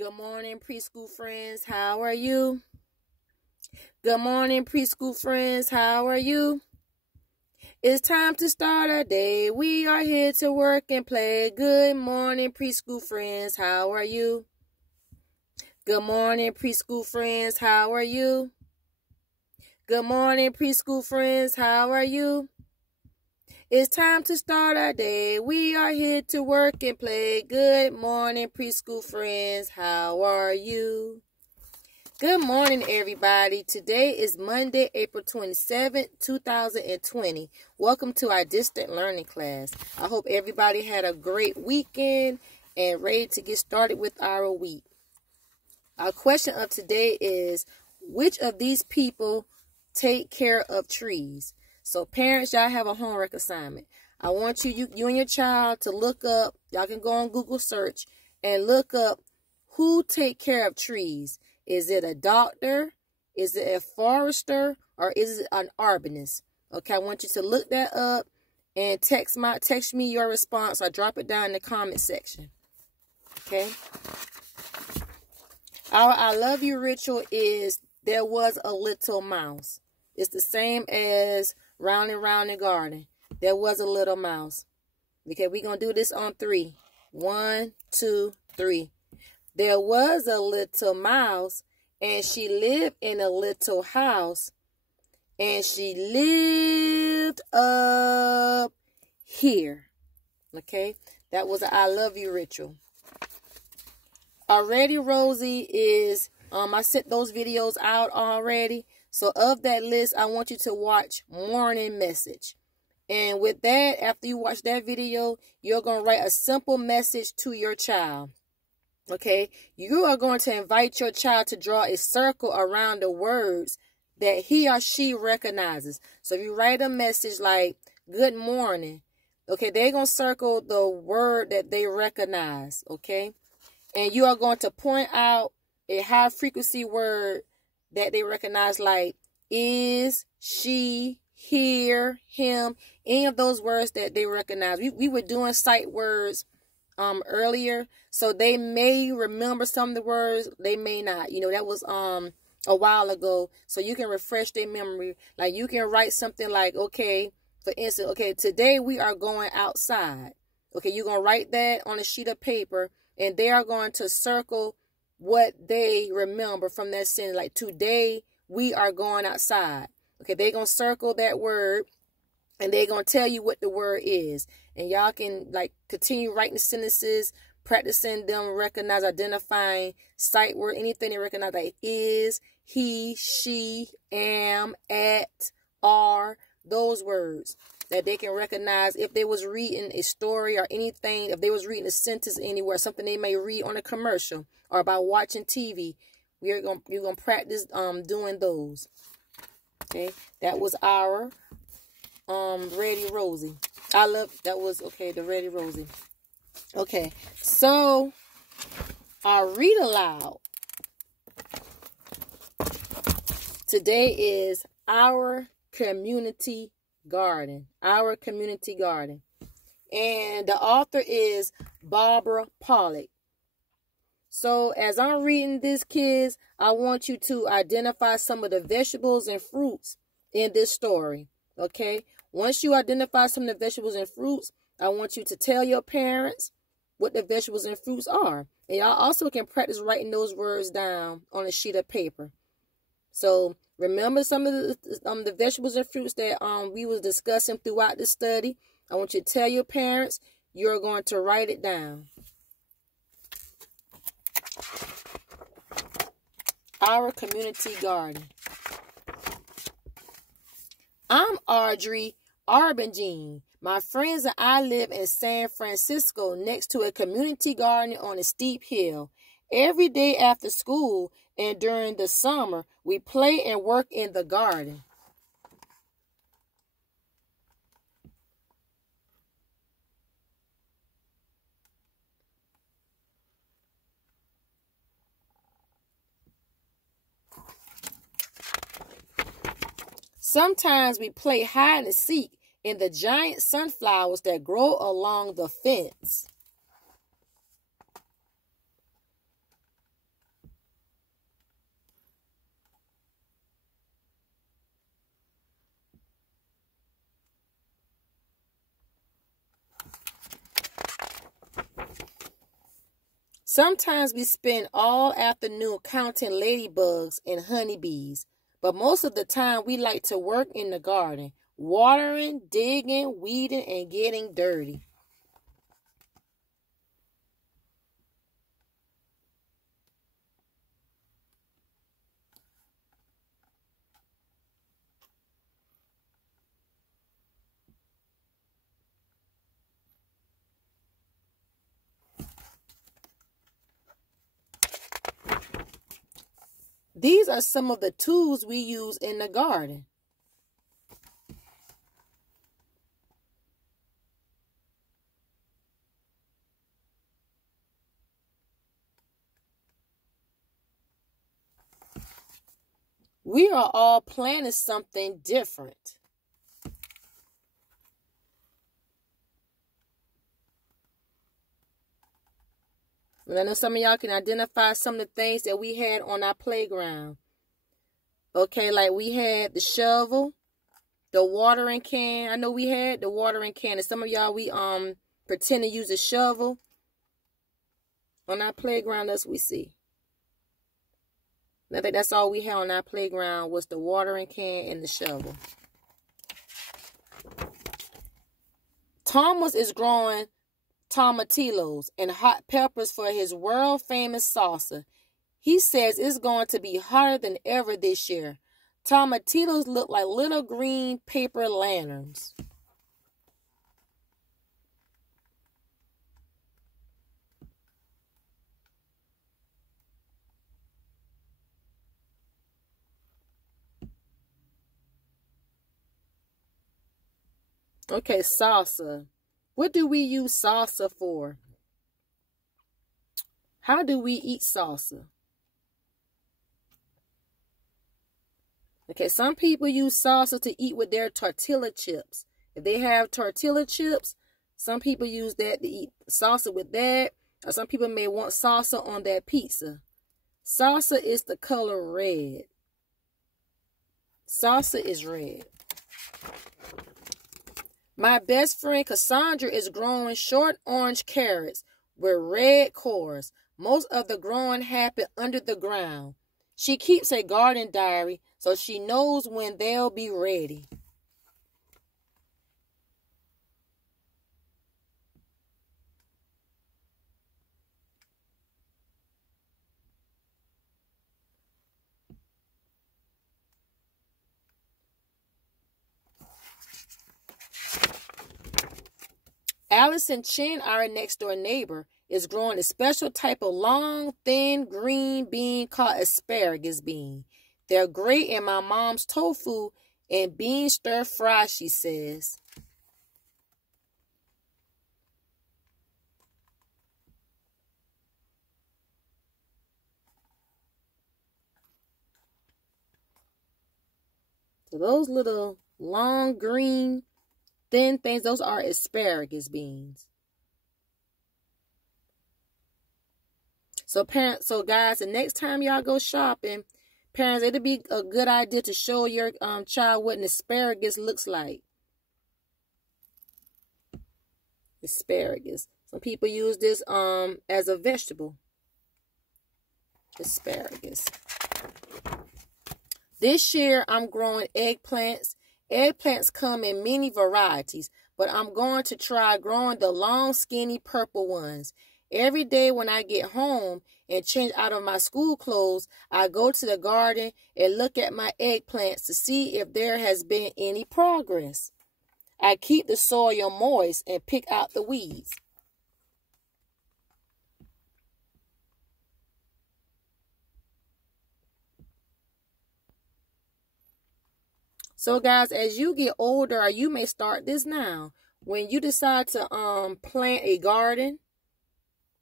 Good morning, preschool friends. How are you? Good morning, preschool friends. How are you? It's time to start our day. We are here to work and play. Good morning, preschool friends. How are you? Good morning, preschool friends. How are you? Good morning, preschool friends. How are you? It's time to start our day. We are here to work and play. Good morning, preschool friends. How are you? Good morning, everybody. Today is Monday, April 27th, 2020. Welcome to our distant learning class. I hope everybody had a great weekend and ready to get started with our week. Our question of today is, which of these people take care of trees? So parents, y'all have a homework assignment. I want you and your child to look up, y'all can go on Google search and look up who take care of trees. Is it a doctor? Is it a forester? Or is it an arborist? Okay, I want you to look that up and text me your response or drop it down in the comment section. Okay. Our I love you ritual is there was a little mouse. It's the same as round and round the garden. There was a little mouse. Okay, we're going to do this on 3. 1, 2, 3. There was a little mouse, and she lived in a little house, and she lived up here. Okay, that was an I love you ritual. Already Rosie is, I sent those videos out already. So of that list, I want you to watch Morning Message. And with that, after you watch that video, you're going to write a simple message to your child. Okay? You are going to invite your child to draw a circle around the words that he or she recognizes. So if you write a message like, good morning, okay, they're going to circle the word that they recognize, okay? And you are going to point out a high frequency word that they recognize, like is, she, here, him, any of those words that they recognize. We were doing sight words earlier, so they may remember some of the words, they may not. You know, that was a while ago, so you can refresh their memory. Like you can write something like, okay, for instance, okay, today we are going outside. Okay, you're going to write that on a sheet of paper, and they are going to circle what they remember from that sentence. Like, today we are going outside. Okay, they're going to circle that word, and they're going to tell you what the word is. And y'all can, like, continue writing sentences, practicing them, recognize, identifying sight word, anything they recognize, like is, he, she, am, at, are, those words that they can recognize. If they was reading a story or anything, if they was reading a sentence anywhere, something they may read on a commercial or by watching TV, you're gonna practice doing those. Okay, that was our Ready Rosie. The Ready Rosie. Okay, so our read aloud today is our community garden. Our community garden. And the author is Barbara Pollock. So as I'm reading this, kids, I want you to identify some of the vegetables and fruits in this story. Okay? Once you identify some of the vegetables and fruits, I want you to tell your parents what the vegetables and fruits are. And y'all also can practice writing those words down on a sheet of paper. So remember some of the vegetables and fruits that we was discussing throughout the study. I want you to tell your parents. You're going to write it down. Our community garden. I'm Audrey Arbangine. My friends and I live in San Francisco next to a community garden on a steep hill. Every day after school and during the summer, we play and work in the garden. Sometimes we play hide and seek in the giant sunflowers that grow along the fence. Sometimes we spend all afternoon counting ladybugs and honeybees, but most of the time we like to work in the garden, watering, digging, weeding, and getting dirty. These are some of the tools we use in the garden. We are all planning something different. And I know some of y'all can identify some of the things that we had on our playground. Okay, like we had the shovel, the watering can. I know we had the watering can. And some of y'all, we pretend to use a shovel. On our playground, that's what we see. And I think that's all we had on our playground was the watering can and the shovel. Thomas is growing tomatillos and hot peppers for his world-famous salsa. He says it's going to be hotter than ever this year. Tomatillos look like little green paper lanterns. Okay, salsa. What do we use salsa for? How do we eat salsa? Okay, some people use salsa to eat with their tortilla chips. If they have tortilla chips, some people use that to eat salsa with that. Or some people may want salsa on their pizza. Salsa is the color red. Salsa is red. My best friend Cassandra is growing short orange carrots with red cores. Most of the growing happen under the ground. She keeps a garden diary so she knows when they'll be ready. Allison Chin, our next door neighbor, is growing a special type of long, thin green bean called asparagus bean. They're great in my mom's tofu and bean stir fry, she says. So those little long green thin things, those are asparagus beans. So guys, the next time y'all go shopping, parents, it'll be a good idea to show your child what an asparagus looks like. Asparagus. Some people use this as a vegetable. Asparagus. This year I'm growing eggplants. Eggplants come in many varieties, but I'm going to try growing the long, skinny purple ones. Every day when I get home and change out of my school clothes, I go to the garden and look at my eggplants to see if there has been any progress. I keep the soil moist and pick out the weeds. So guys, as you get older, you may start this now. When you decide to plant a garden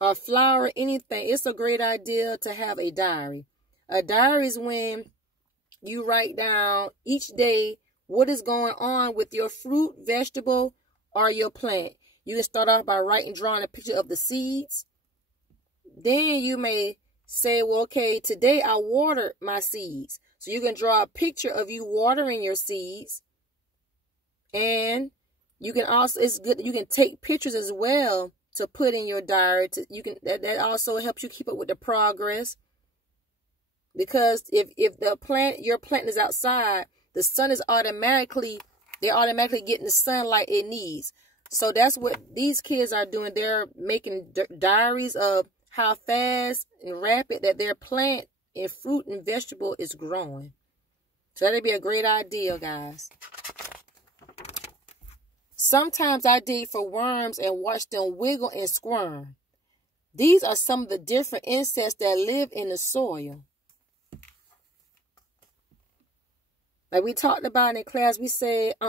or flower, anything, it's a great idea to have a diary. A diary is when you write down each day what is going on with your fruit, vegetable, or your plant. You can start off by drawing a picture of the seeds. Then you may say, well, okay, today I watered my seeds. So you can draw a picture of you watering your seeds. And you can also, it's good, you can take pictures as well to put in your diary. That also helps you keep up with the progress. Because if your plant is outside, the sun is automatically getting the sunlight it needs. So that's what these kids are doing. They're making diaries of how fast and rapid that their plant and fruit and vegetable is growing. So that'd be a great idea, guys. Sometimes I dig for worms and watch them wiggle and squirm. These are some of the different insects that live in the soil. Like we talked about in class, we say a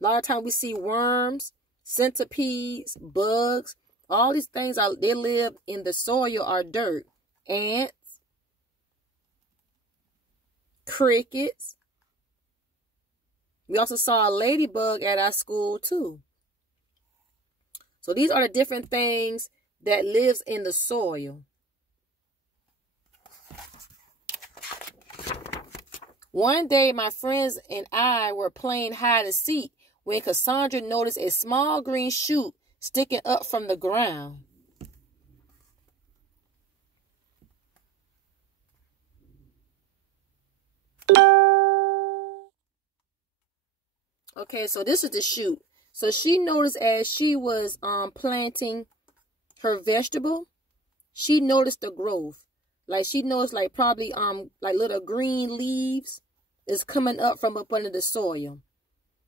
lot of times we see worms, centipedes, bugs. All these things they live in the soil or dirt. Ants, crickets. We also saw a ladybug at our school too. So these are the different things that lives in the soil. One day, my friends and I were playing hide and seek when Cassandra noticed a small green shoot sticking up from the ground. Okay, so this is the shoot. So she noticed as she was planting her vegetable, she noticed the growth. Like she noticed like probably like little green leaves is coming up from up under the soil.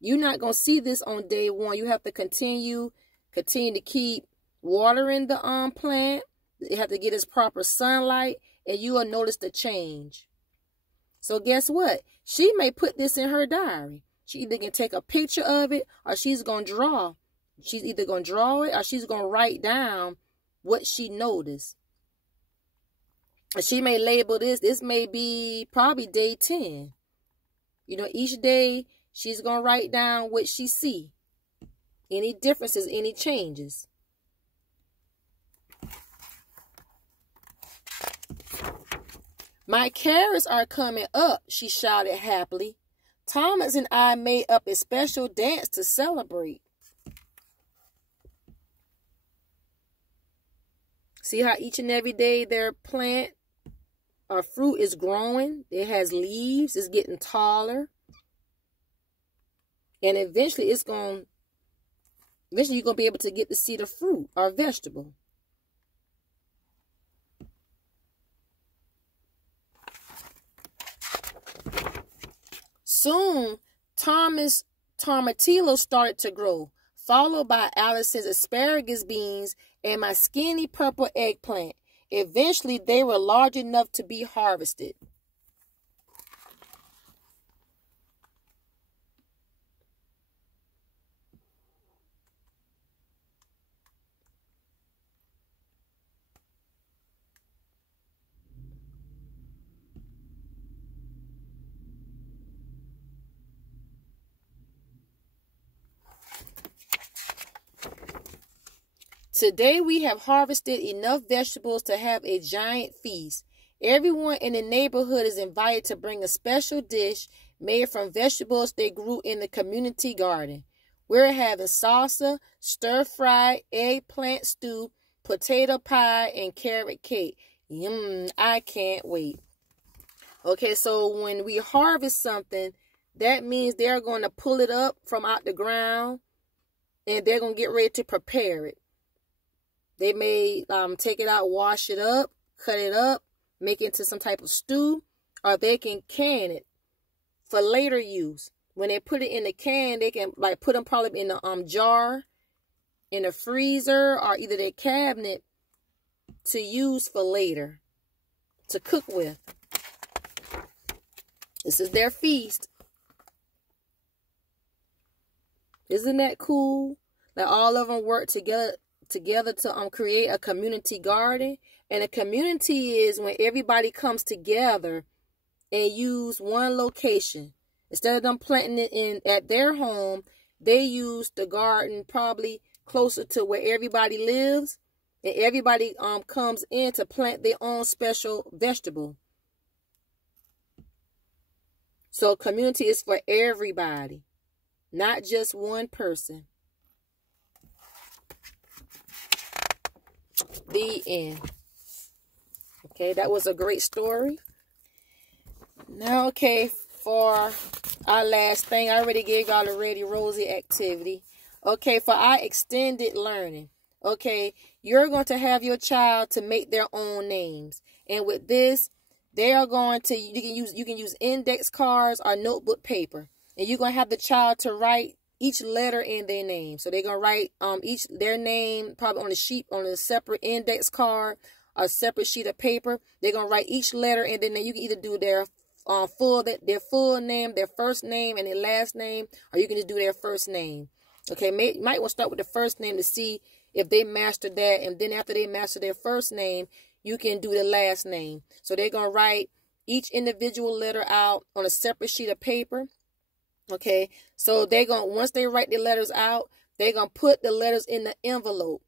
You're not going to see this on day one. You have to continue to keep watering the plant. You have to get its proper sunlight, and you will notice the change. So guess what? She may put this in her diary. She either can take a picture of it or she's going to draw. She's either going to draw it or she's going to write down what she noticed. She may label this. This may be probably day 10. You know, each day she's going to write down what she see. Any differences, any changes. My carrots are coming up, she shouted happily. Thomas and I made up a special dance to celebrate. See how each and every day their plant or fruit is growing. It has leaves. It's getting taller. And eventually you're going to be able to get to see the fruit or vegetable. Soon, Thomas' tomatillo started to grow, followed by Allison's asparagus beans and my skinny purple eggplant. Eventually, they were large enough to be harvested. Today we have harvested enough vegetables to have a giant feast. Everyone in the neighborhood is invited to bring a special dish made from vegetables they grew in the community garden. We're having salsa, stir-fried, eggplant stew, potato pie, and carrot cake. I can't wait. Okay, so when we harvest something, that means they're going to pull it up from out the ground and they're going to get ready to prepare it. They may take it out, wash it up, cut it up, make it into some type of stew, or they can can it for later use. When they put it in the can, they can like put them probably in a jar, in a freezer, or either their cabinet to use for later, to cook with. This is their feast. Isn't that cool? That all of them work together to create a community garden. And a community is when everybody comes together and use one location. Instead of them planting it in at their home, they use the garden probably closer to where everybody lives, and everybody comes in to plant their own special vegetable. So community is for everybody, not just one person. The end. Okay, that was a great story. Now, okay, for our last thing, I already gave y'all the Ready Rosie activity. Okay, for our extended learning. Okay, you're going to have your child to make their own names. And with this, they are going to, you can use index cards or notebook paper. And you're going to have the child to write each letter in their name. So they're going to write their name probably on a sheet, on a separate index card, a separate sheet of paper. They're going to write each letter, and then you can either do their full name, their first name, and their last name, or you can just do their first name. Okay, you might want to start with the first name to see if they master that, and then after they master their first name, you can do the last name. So they're going to write each individual letter out on a separate sheet of paper. Okay, so once they write the letters out, they're going to put the letters in the envelope.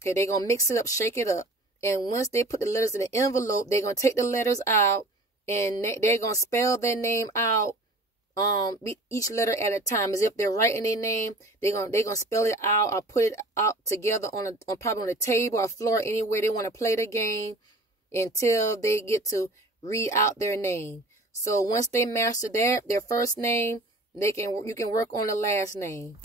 Okay, they're going to mix it up, shake it up. And once they put the letters in the envelope, they're going to take the letters out, and they're going to spell their name out, each letter at a time, as if they're writing their name. They're gonna spell it out or put it out together on probably on a table or floor, anywhere they want to play the game, until they get to read out their name. So once they master their first name, you can work on the last name.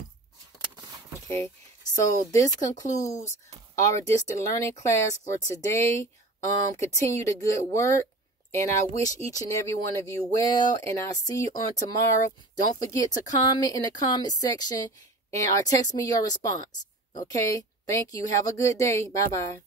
Okay, so this concludes our distant learning class for today. Continue the good work. And I wish each and every one of you well. And I'll see you on tomorrow. Don't forget to comment in the comment section or text me your response. Okay? Thank you. Have a good day. Bye-bye.